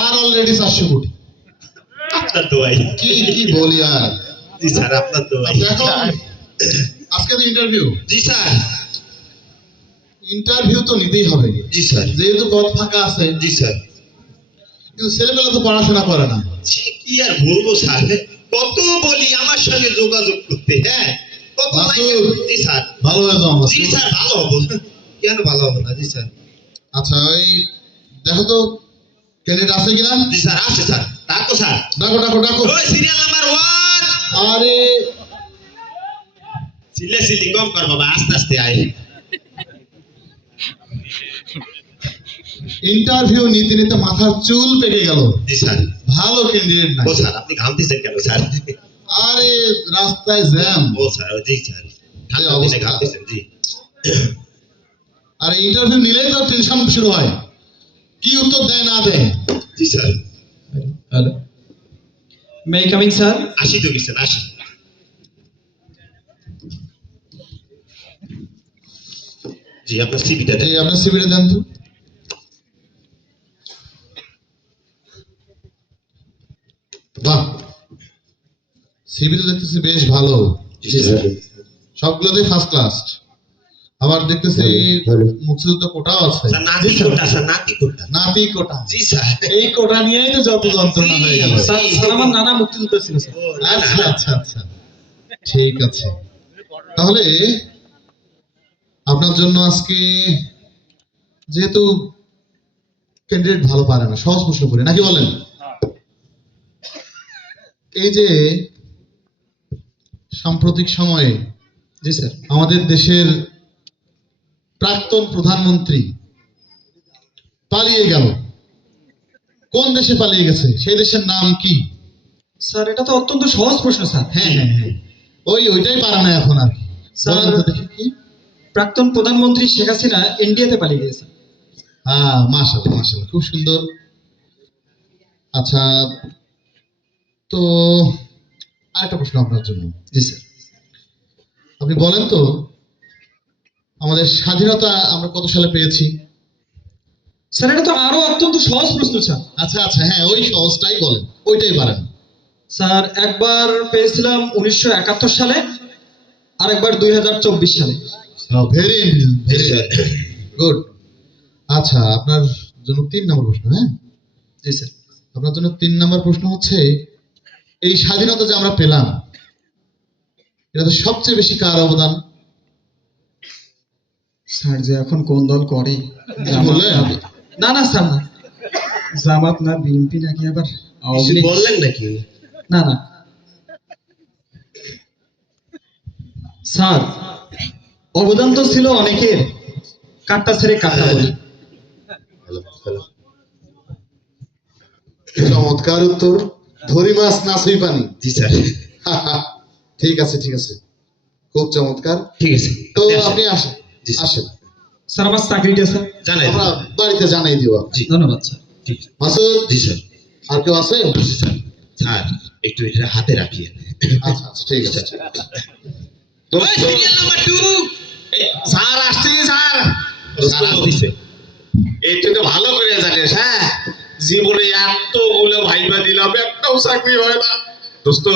তার অলরেডি 400 কোটি। আপনার দোয়াই। কি কি বলি আর। জি স্যার, আপনার দোয়াই। এখন আজকে তো ইন্টারভিউ। জি স্যার। ইন্টারভিউ তো নিতেই হবে। জি স্যার। যেহেতু পদ ফাঁকা আছে। জি স্যার। কিন্তু ছেলেমেলা তো পড়াশোনা করে না। সে কি আর বলবো স্যার, কত বলি আমার সঙ্গে যোগাযোগ করতে। হ্যাঁ, কত জি স্যার। ভালো হয়ে যাও। জি স্যার, ভালো হবো। কেন ভালো হবো না? জি স্যার। আচ্ছা, ওই দেখো তো ক্যান্ডিডেট আছে কিনা। জি স্যার, আছে স্যার। ডাকো স্যার। ডাকো ডাকো ডাকো। ওই সিরিয়াল নাম্বার 1। আরে সিলে কম কর বাবা, আস্তে আস্তে আয়। ইন্টারভিউ নিতে নিতে মাথার চুল পেকে গেল। জি স্যার। ভালো ক্যান্ডিডেট না। ও স্যার, আপনি ঘামতেছেন কেন স্যার? আরে রাস্তায় জ্যাম। ও স্যার, জি স্যার। ঠান্ডা দিনে ঘামতেছেন। জি। আর ইন্টারভিউ নিলেই তো টেনশন শুরু হয়, কি উত্তর দেয় না দেয়। জি sir. Hello, may I coming sir? আসি তো গেছেন, আসি। জি, আপনার সিভিটা দেন। জি, আপনার সিভিটা দেন তো। বাহ, সিভি তো দেখতেছি বেশ ভালো। জি স্যার। সবগুলোতেই ফার্স্ট ক্লাস। আবার দেখতেছি মুক্তিযুদ্ধ কোটাও আছে। স্যার নাতি কোটা, স্যার নাতি কোটা। নাতি কোটা। জি স্যার। এই কোটা নিয়েই তো যত যন্ত্রণা হয়ে গেল। স্যার আমার নানা মুক্তিযুদ্ধ ছিল স্যার। ও না না আচ্ছা আচ্ছা আচ্ছা, ঠিক আছে। তাহলে আপনার জন্য আজকে, যেহেতু ক্যান্ডিডেট ভালো পারে না, সহজ প্রশ্ন করে নাকি বলেন। এই যে সাম্প্রতিক সময়ে জি স্যার। আমাদের দেশের প্রাক্তন প্রধানমন্ত্রী পালিয়ে গেল, কোন দেশে পালিয়ে গেছে, সেই দেশের নাম কি? স্যার এটা তো অত্যন্ত সহজ প্রশ্ন স্যার। হ্যাঁ হ্যাঁ হ্যাঁ, ওইটাই পারে না এখন আর কি। স্যার, বলেন তো দেখি কি। প্রাক্তন প্রধানমন্ত্রী শেখ হাসিনা ইন্ডিয়াতে পালিয়ে গিয়েছে। হ্যাঁ, মাশাআল্লাহ মাশাআল্লাহ, খুব সুন্দর। আচ্ছা, তো আরেকটা প্রশ্ন আপনার জন্য। জি স্যার। আপনি বলেন তো, আমাদের স্বাধীনতা আমরা কত সালে পেয়েছি? স্যার এটা তো আরো অত্যন্ত সহজ প্রশ্ন স্যার। আচ্ছা আচ্ছা, হ্যাঁ ওই সহজটাই বলেন, ওইটাই পারেন। স্যার একবার পেয়েছিলাম 1971 সালে, আর একবার 2024 সালে। Very very good. আচ্ছা, আপনার জন্য 3 নম্বর প্রশ্ন। হ্যাঁ জি স্যার। আপনার জন্য 3 নম্বর প্রশ্ন হচ্ছে, এই স্বাধীনতা যে আমরা পেলাম, এটাতে সবচেয়ে বেশি কার অবদান? স্যার যে এখন কোন দল করে, বললেন? না না স্যার না, জামাত না বিএনপি নাকি আবার আওয়ামী কিছু লীগ? বললেন নাকি? না না স্যার, অবদান তো ছিল অনেকের, কাটটা ছেড়ে কাটটা বলি। Hello hello. চমৎকার উত্তর, ধরি মাছ না ছুঁই পানি। জি স্যার। ঠিক আছে ঠিক আছে, খুব চমৎকার। ঠিক আছে, তো আপনি আসেন। জি স্যার। আসেন, স্যার আমার চাকরিটা স্যার জানাই আমরা বাড়িতে জানাই দিব। জি ধন্যবাদ স্যার। ঠিক। মাসুদ, জি স্যার। আর কেউ আছে? জি স্যার। স্যার একটু এটা হাতে রাখিয়ে। আচ্ছা আচ্ছা, ঠিক আছে। ওই সিরিয়াল নাম্বার 2। স্যার আসছে স্যার। স্যার আসছে। এইটা তো ভালো করে জানিস। হ্যাঁ, জীবনে এতগুলো ভাইবা দিলাম, একটাও চাকরি হয় না। দোস্ত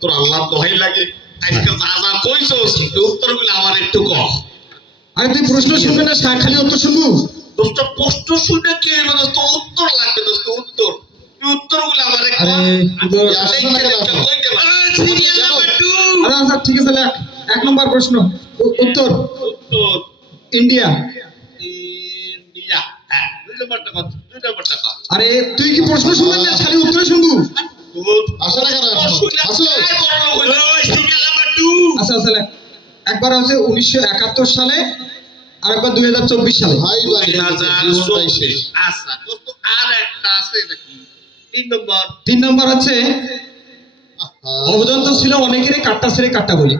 তোর আল্লাহ দোহাই লাগে, আজকে যা যা কইছস উত্তরগুলো আমার একটু কম। আরে তুই প্রশ্ন শুনবে না, খালি উত্তর শুনবো? দোস্ত প্রশ্ন শুনে কি হবে দোস্ত, উত্তর লাগবে দোস্ত, উত্তর। তুই উত্তরগুলো আমার একটু আরে কইতে পার। Serial number 2। আরে স্যার ঠিক আছে, লেখ 1 নম্বর প্রশ্ন। উত্তর উত্তর ইন্ডিয়া। ইন্ডিয়া। হ্যাঁ, 2 নম্বরটা কত? 2 নম্বরটা কত? আরে তুই কি প্রশ্ন শুনবেন না, খালি উত্তর শুনবো? আসে না কেন এখনো? আসো। ওই সিরিয়াল নাম্বার 2। আচ্ছা আচ্ছা লেখ। একবার হচ্ছে 1971 সালে, আর একবার 2024 সালে। ভাই ভাই, জীবনটাই শেষ। আচ্ছা দোস্ত, আর একটা আছে নাকি? 3 নম্বর। 3 নম্বর হচ্ছে, আহা, অবদান তো ছিল অনেকেরই, কাটটা ছেড়ে কাটটা বলি।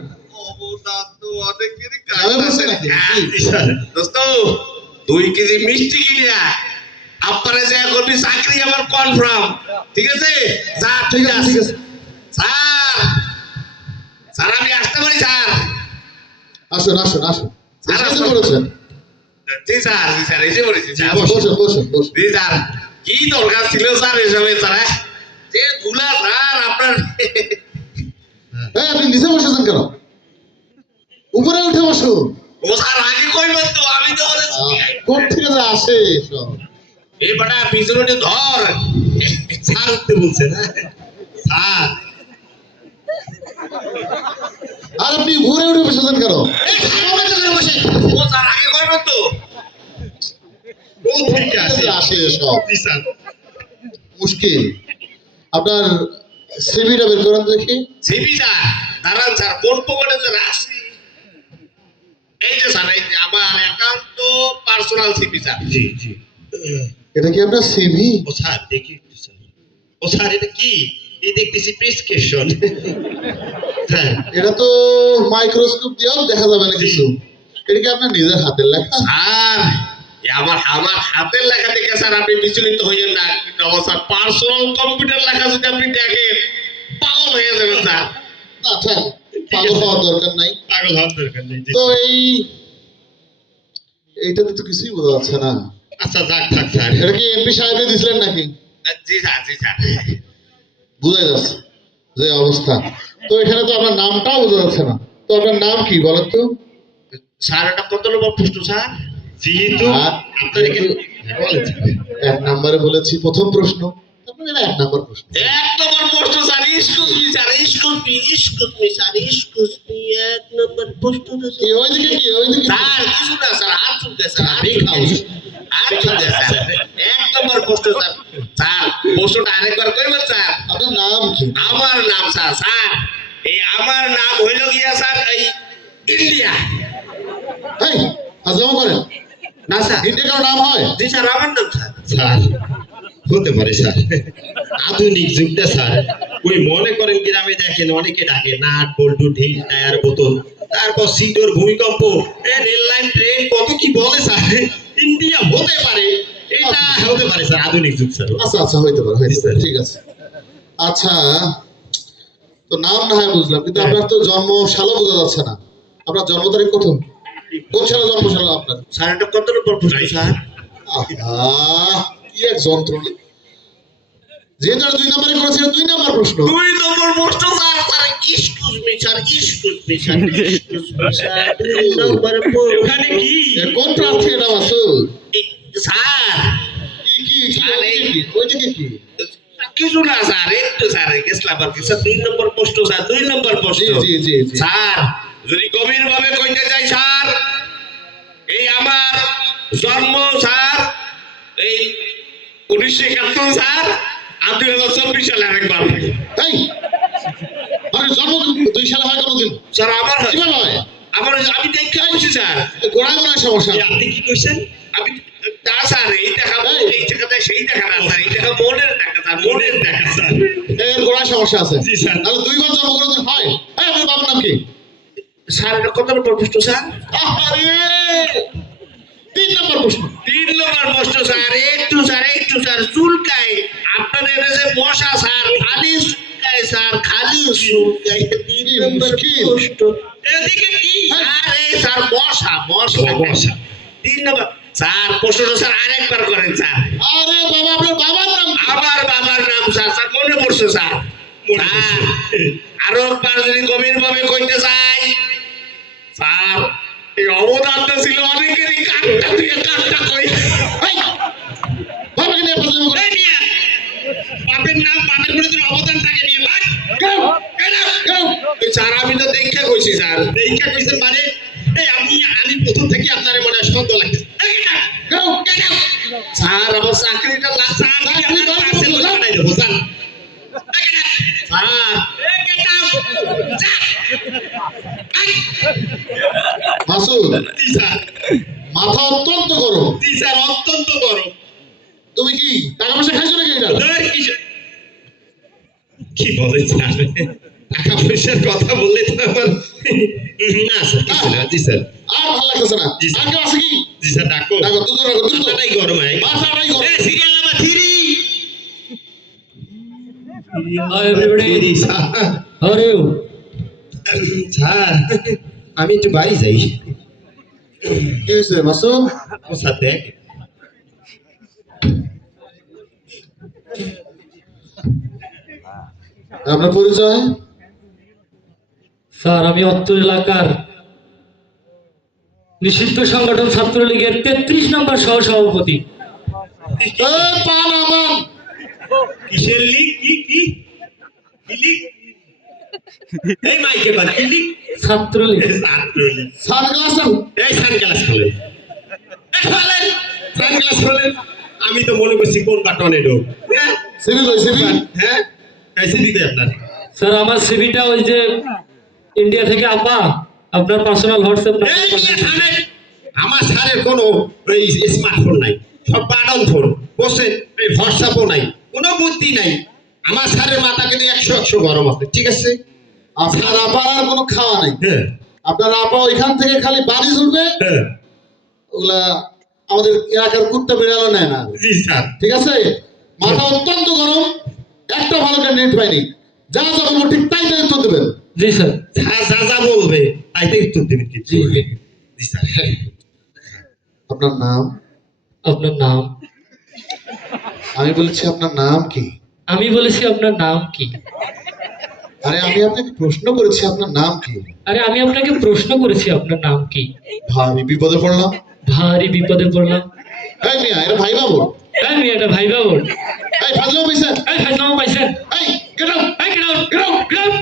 অবদান তো অনেকেরই যাবে বলছে নাকি? দোস্ত 2 কেজি মিষ্টি কিনিয়া আপনারা যে করবি চাকরি আমার কনফার্ম। ঠিক আছে, যা তুই ঠিক যা। আছে ঠিক আছে। স্যার, স্যার আমি আসতে পারি স্যার? আসুন আসুন আসুন। স্যার, এসে আসুন। পড়েছেন। জি স্যার, জি স্যার, এসে পড়েছি স্যার। বসুন বসুন বসুন। জি স্যার। কি দরকার ছিল স্যার এসবে স্যার যে ধুলা স্যার আপনার এই আপনি নিচে বসেছেন কেন? উপরে উঠে বসুন। ও স্যার আগে কইবেন তো আমি তো বলেছি কোথ থেকে যে আসে সব? এই বাটা পিছনে ধর স্যার উঠতে বলছে না স্যার আর আপনি উপরে উঠে বসেছেন কেন? ও স্যার আগে কইবেন তো ও ঠিক কোথা আছে থেকে আসে সব? জি স্যার মুশকিল। আপনার সিভিটা বের করেন দেখি। সিপি স্যার দাঁড়ান স্যার কোন পকেটে যে রাখছি এই যে স্যার এই যে আমার একান্ত পার্সোনাল সিপি স্যার জি জি এটা কি আপনার সিভি? ও স্যার দেখি একটু স্যার ও স্যার এটা কি এই দেখতেছি প্রেসক্রিপশন হ্যাঁ এটা তো মাইক্রোস্কোপ দিয়েও দেখা যাবে না কিছু। এটা কি আপনার নিজের হাতের লেখা? স্যার এ আমার আমার হাতের লেখা দেখে স্যার আপনি বিচলিত হইয়েন না কিন্তু আমার স্যার পার্সোনাল কম্পিউটার লেখা যদি আপনি দেখেন পাগল হয়ে যাবেন স্যার না থাক, পাগল হওয়ার দরকার নাই। পাগল হওয়ার দরকার নেই জি। তো এইটাতে তো কিছুই বোঝা যাচ্ছে না। আচ্ছা যাক থাক স্যার এটা কি এমপি সাহেবকে দিছিলেন নাকি? জি স্যার বোঝা যাচ্ছে যে অবস্থা। তো এখানে তো আপনার নামটাও বোঝা যাচ্ছে না। তো আপনার নাম কি বলেন তো? স্যার এটা কত নম্বর প্রশ্ন স্যার যেহেতু আর আপনার এখানে হ্যাঁ, বলেন স্যার। 1 নম্বরে বলেছি প্রথম প্রশ্ন। আপনার এটা 1 নম্বর প্রশ্ন। এক নম্বর প্রশ্ন sir excuse me sir excuse me sir excuse me এক নম্বর প্রশ্ন কি ওইদিকে কি ওইদিকে কি? স্যার কিছু না স্যার হাত চুলতে স্যার হাত চুলতে স্যার এক নম্বর প্রশ্ন স্যার স্যার প্রশ্নটা আরেকবার কইবেন স্যার আপনার নাম কি? আমার নাম স্যার এই আমার নাম হইল গিয়া স্যার এই ইন্ডিয়া এই হাজলামো করেন। না স্যার ইন্ডিয়া কারো নাম হয়? জি স্যার আমার নাম স্যার স্যার হতে পারে স্যার আধুনিক যুগটা স্যার ওই মনে করেন গ্রামে দেখেন অনেকে ডাকে নাট বল্টু ঢিল টায়ার বোতল তারপর সিডোর ভূমিকম্প রেল লাইন ট্রেন কত কি বলে স্যার ইন্ডিয়া হতে পারে এটা হতে পারে স্যার আধুনিক যুগ স্যার আচ্ছা আচ্ছা হইতে পারে হইতে জি, পারে, স্যার। ঠিক আছে। আচ্ছা তো নাম না হয় বুঝলাম কিন্তু আপনার তো জন্ম সালও বোঝা যাচ্ছে না। আপনার জন্ম তারিখ কত? কোন সালে জন্ম সাল আপনার? স্যার এটা কত নম্বর প্রশ্ন স্যার আহা, কি এক যন্ত্রণা। যেহেতু এটা 2 নম্বরে করেছে 2 নম্বর প্রশ্ন। 2 নম্বর প্রশ্ন sir sir excuse me sir excuse me sir 2 নম্বর ওখানে কি এ কোন প্রার্থী এটা মাসুদ? স্যার কি ওইদিকে কি? কিছু না স্যার একটু স্যার গেছিলাম আর কি স্যার 2 নম্বর প্রশ্ন স্যার 2 নম্বর প্রশ্ন জি স্যার যদি গভীর ভাবে কইতে চাই স্যার এই আমার জন্ম স্যার এই 1971 স্যার আর 2024 সালে আরেকবার এই মানে জন্ম 2 সালে হয় কোনদিন? স্যার আমার হয়। কিভাবে হয়? আমার আমি দেখে বলছি স্যার গোড়ায় গোড়ায় সমস্যা। আপনি কি কইছেন আমি তা স্যার এই দেখা এই টাকাটা সেই টাকা না স্যার এই টাকা মনের টাকা স্যার মনের টাকা স্যার এর গোড়ায় সমস্যা আছে। জি স্যার তাহলে 2 বার জন্ম কোনদিন হয়? এই আপনার বাবার নাম কি? স্যার এটা কত নম্বর প্রশ্ন স্যার আরে 3 নম্বর প্রশ্ন। 3 নম্বর প্রশ্ন স্যার একটু স্যার চুলকায় আপনার এটা যে মশা স্যার খালি চুলকায় স্যার খালি চুলকায় 3 নম্বর মুশকিল। প্রশ্ন এদিকে কি আরে স্যার মশা মশা 3 নম্বর স্যার প্রশ্নটা স্যার আরেকবার করেন স্যার আরে বাবা আপনার বাবার নাম কি? আমার বাবার নাম স্যার স্যার মনে পড়ছে স্যার স্যার, আরো একবার যদি গভীর ভাবে কইতে চাই স্যার এই অবদানটা ছিল অনেকেরই কাঠটা থেকে কাঠটা কই এই, বাবাকে নিয়ে ফাজলামো করে। এই মিয়া, বাপের নাম বাপের বিরুদ্ধে অবদান থাকে নিয়ে ভাই কেন? কেন? কেন? এই স্যার আমি তো দেখে কইছি স্যার এইটা কইছেন মানে এই আমি প্রথম থেকে আপনার মানে সন্দেহ লাগতেছে এই কেন? কেন? কেন? স্যার আমার চাকরিটা লাগছে আপনি পার্সেল করে বানাই দেবো জান স্যার মাসুদ জি স্যার মাথা অত্যন্ত গরম। জি স্যার অত্যন্ত গরম তুমি কি টাকা পয়সা খাইছো নাকি এটা? ধর কি বলে স্যার টাকা পয়সার কথা বললে তো আমার না স্যার কিছু না জি স্যার আর ভালো লাগতেছে না। জি, স্যার। আর কেউ আছে কি? জি স্যার ডাকো ডাকো, দ্রুত ডাকো, দ্রুত। মাথাটাই গরম হয় মাথাটাই গরম। Serial number 3 Hi everybody. Sir How are you? Sir আমি একটু বাড়ি যাই কি হয়েছে মাসুদ? ও স্যার দেখ আপনার পরিচয়? স্যার আমি অত্তর এলাকার নিষিদ্ধ সংগঠন ছাত্রলীগের 33 নম্বর সহ সভাপতি। পান আমান কিসের লিগ? কি কি কি লিগ? এই মাইকে বাদ কি লিগ? ছাত্রলীগ। ছাত্রলীগ। সানগ্লাস এই সানগ্লাস খোলেন, সানগ্লাস খোলেন। আমি তো মনে করছি কোন বাটনে ঢোক। হ্যাঁ সিবি কই সিবি? হ্যাঁ এসে দিতে আপনার। স্যার আমার সিভিটা ওই যে ইন্ডিয়া থেকে আপা আপনার পার্সোনাল হোয়াটসঅ্যাপ এই নিয়ে থামেন। আমার স্যারের কোনো ওই স্মার্টফোন নাই, সব বাটন ফোন। বসে এই হোয়াটসঅ্যাপও নাই, কোনো বুদ্ধি নাই। আমার স্যারের মাথা কিন্তু 100 গরম আছে, ঠিক আছে? আপনার আপার আর কোনো খাওয়া নাই। হ্যাঁ আপনার আপা ওইখান থেকে খালি বাড়ি ছুটবে, হ্যাঁ ওগুলা আমাদের এলাকার কুত্তা বিড়ালও নেয় না। জি স্যার। ঠিক আছে? মাথা অত্যন্ত গরম, একটা ভালো নেট পাইনি। যা যা বলবো ঠিক তাই তাই উত্তর দেবেন। জি স্যার। যা যা বলবে তাই তো উত্তর দেবেন কিন্তু। জি। জি স্যার। আপনার নাম? আপনার নাম? আমি বলেছি আপনার নাম কি? আমি বলেছি আপনার নাম কি? আরে আমি আপনাকে প্রশ্ন করেছি আপনার নাম কি? আরে আমি আপনাকে প্রশ্ন করেছি আপনার নাম কি? ভাবি বিপদে পড়লাম। ভারী বিপদে পড়লাম। এই মিয়া এটা ভাই বাবু। এই মেয়েটা ভাই বাবুর। এই ফাজলাম পাইছেন? এই ফাজলামো পাইছেন? এই গেট আউট এই get out, get out, get out!